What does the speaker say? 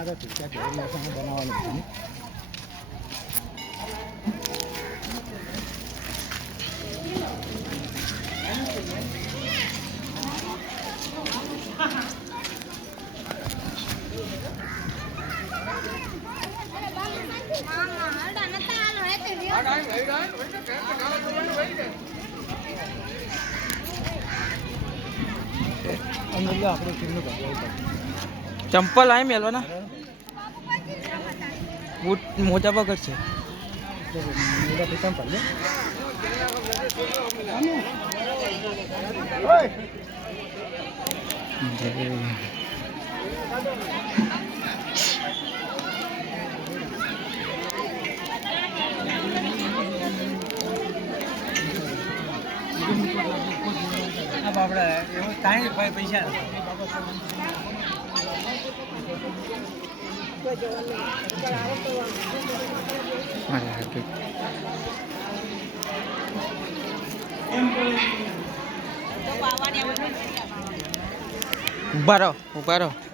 તો ટીકા જેવું બનાવવાનું છે ને. चंपल आए मेलो ना बूट मोजा पकड़ से चंपल अब આપણે એવું તાઈ પૈસા ઉભા રહો